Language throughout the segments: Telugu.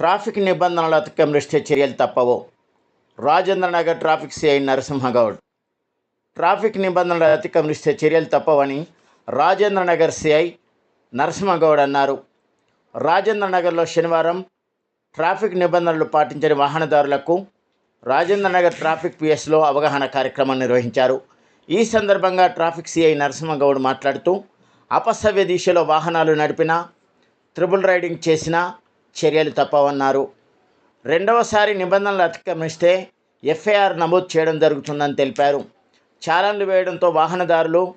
ట్రాఫిక్ నిబంధనలు అతిక్రమిస్తే చర్యలు తప్పవు. Rajendra Nagar traffic CI Narasimha Goud. Traffic నిబంధనలు అతిక్రమిస్తే చర్యలు తప్పవని రాజేంద్ర నగర్ సిఐ నరసింహగౌడ్ అన్నారు. రాజేంద్ర నగర్లో శనివారం ట్రాఫిక్ నిబంధనలు పాటించని వాహనదారులకు రాజేంద్ర నగర్ ట్రాఫిక్ పిఎస్లో అవగాహన కార్యక్రమం నిర్వహించారు. ఈ సందర్భంగా ట్రాఫిక్ సిఐ నరసింహగౌడ్ మాట్లాడుతూ అపసవ్య దిశలో వాహనాలు నడిపినా త్రిబుల్ రైడింగ్ చేసినా చర్యలు తప్పవన్నారు. రెండవసారి నిబంధనలు అతిక్రమిస్తే ఎఫ్ఐఆర్ నమోదు చేయడం జరుగుతుందని తెలిపారు. చాలన్లు వేయడంతో వాహనదారులు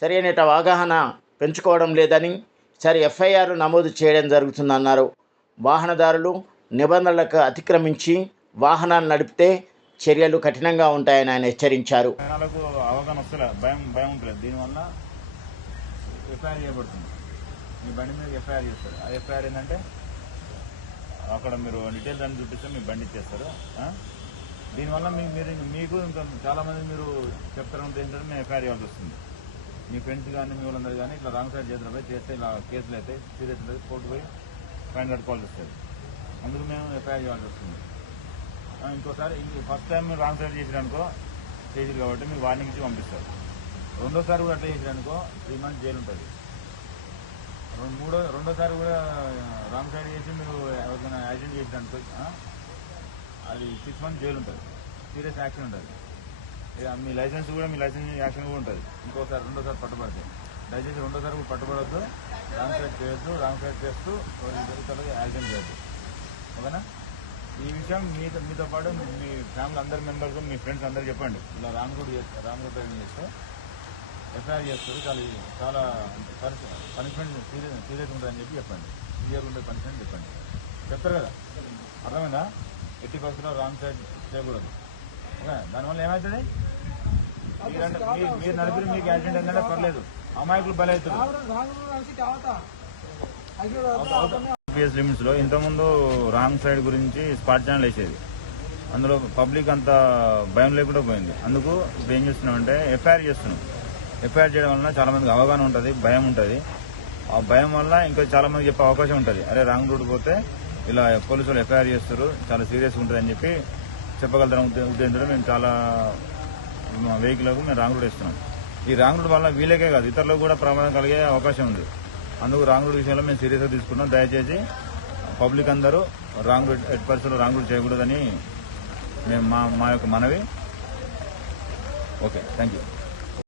సరైన అవగాహన పెంచుకోవడం లేదని సరి ఎఫ్ఐఆర్ నమోదు చేయడం జరుగుతుందన్నారు. వాహనదారులు నిబంధనలకు అతిక్రమించి వాహనాన్ని నడిపితే చర్యలు కఠినంగా ఉంటాయని ఆయన హెచ్చరించారు. అవగాహన భయం భయం ఉంటుంది దీనివల్ల ఎఫ్ఐఆర్ చేయబడుతుంది. మీ బండి మీద ఎఫ్ఐఆర్ చేస్తారు. ఆ ఎఫ్ఐఆర్ ఏంటంటే అక్కడ మీరు డీటెయిల్స్ అన్ని చూపిస్తే మీకు బండి ఇచ్చేస్తారు దీనివల్ల మీ మీరు మీకు ఇంకా చాలామంది మీరు చెప్తారు ఏంటంటే మేము ఎఫ్ఐఆర్ చేయాల్సి వస్తుంది. మీ ఫ్రెండ్స్ కానీ మీ వాళ్ళందరూ కానీ ఇట్లా రాంగ్ సైడ్ చేతులు పోయి చేస్తే ఇలా కేసులు అయితే సీరియస్ అయితే కోర్టు పోయి ఫైన్ కట్టుకోవాల్సి వస్తుంది. అందుకు మేము ఎఫ్ఐఆర్ చేయాల్సి వస్తుంది. ఇంకోసారి ఫస్ట్ టైం మీరు రాంగ్ సైడ్ చేసిరనుకో చేసిరు కాబట్టి మీకు వార్నింగ్ ఇచ్చి పంపిస్తారు. రెండోసారి కూడా అట్లా చేసిరనుకో త్రీ మంత్స్ జైలు ఉంటుంది. మూడో రెండోసారి కూడా రాంగ్ సైడ్ చేసి మీరు ఎవరికైనా యాక్సిడెంట్ చేసిన అనుకో అది సిక్స్ మంత్స్ జైలు ఉంటుంది. సీరియస్ యాక్షన్ ఉంటుంది. ఇక మీ లైసెన్స్ కూడా మీ లైసెన్స్ యాక్షన్ కూడా ఉంటుంది. ఇంకోసారి రెండోసారి పట్టుబడితే. దయచేసి రెండోసారి కూడా పట్టుబడద్దు. రాంగ్ సైడ్ చేయొద్దు రాంగ్ సైడ్ చేస్తూ ఇతరులు యాక్సిడెంట్ చేయొద్దు. ఓకేనా? ఈ విషయం మీతో మీతో పాటు మీ ఫ్యామిలీ అందరి మెంబర్స్ మీ ఫ్రెండ్స్ అందరు చెప్పండి. ఇలా రాంగ్ రూట్ చేస్తారు రాంగ్ రూట్ డ్రైవింగ్ చేస్తే. ఎఫ్ఐఆర్ చేస్తారు చాలా చాలా పనిష్మెంట్ సీరియస్ సీరియస్ ఉంటుందని చెప్పి చెప్పండి. క్లియర్ ఉండే పనిష్మెంట్ చెప్పండి. చెప్తారు కదా? అర్థమైందా? ఎట్టి పరిస్థితుల్లో రాంగ్ సైడ్ చేయకూడదు. ఓకే? దానివల్ల ఏమవుతుంది మీరు నడిపి మీకు యాక్సిడెంట్ ఏంటంటే పర్లేదు. అమాయకులు బలవుతారు పిఎస్ లిమిట్స్లో ఇంతకుముందు రాంగ్ సైడ్ గురించి స్పాట్ ఛానల్ వేసేది. అందులో పబ్లిక్ అంత భయం లేకుండా పోయింది. అందుకు ఇప్పుడు ఏం చేస్తున్నామంటే ఎఫ్ఐఆర్ చేస్తున్నాం. ఎఫ్ఐఆర్ చేయడం వలన చాలా మందికి అవగాహన ఉంటుంది భయం ఉంటుంది. ఆ భయం వల్ల ఇంకా చాలా మంది చెప్పే అవకాశం ఉంటుంది. అరే రాంగ్ రూట్ పోతే ఇలా పోలీసులు ఎఫ్ఐఆర్ చేస్తారు చాలా సీరియస్గా ఉంటుంది అని చెప్పి చెప్పగలుగుతాం ఉద్దే- ఉద్దేశంతో మేము చాలా వెహికల్కు మేము రాంగ్ రూట్ ఇస్తున్నాం ఈ రాంగ్ రూట్ వల్ల వీళ్ళకే కాదు ఇతరులకు కూడా ప్రమాదం కలిగే అవకాశం ఉంది. అందుకు రాంగ్ రూట్ విషయంలో మేము సీరియస్గా తీసుకున్నాం దయచేసి పబ్లిక్ అందరూ రాంగ్ రూట్ ఎట్ పరిస్థితుల్లో రాంగ్ రూట్ చేయకూడదని మేము మా మా యొక్క మనవి. Okay thank you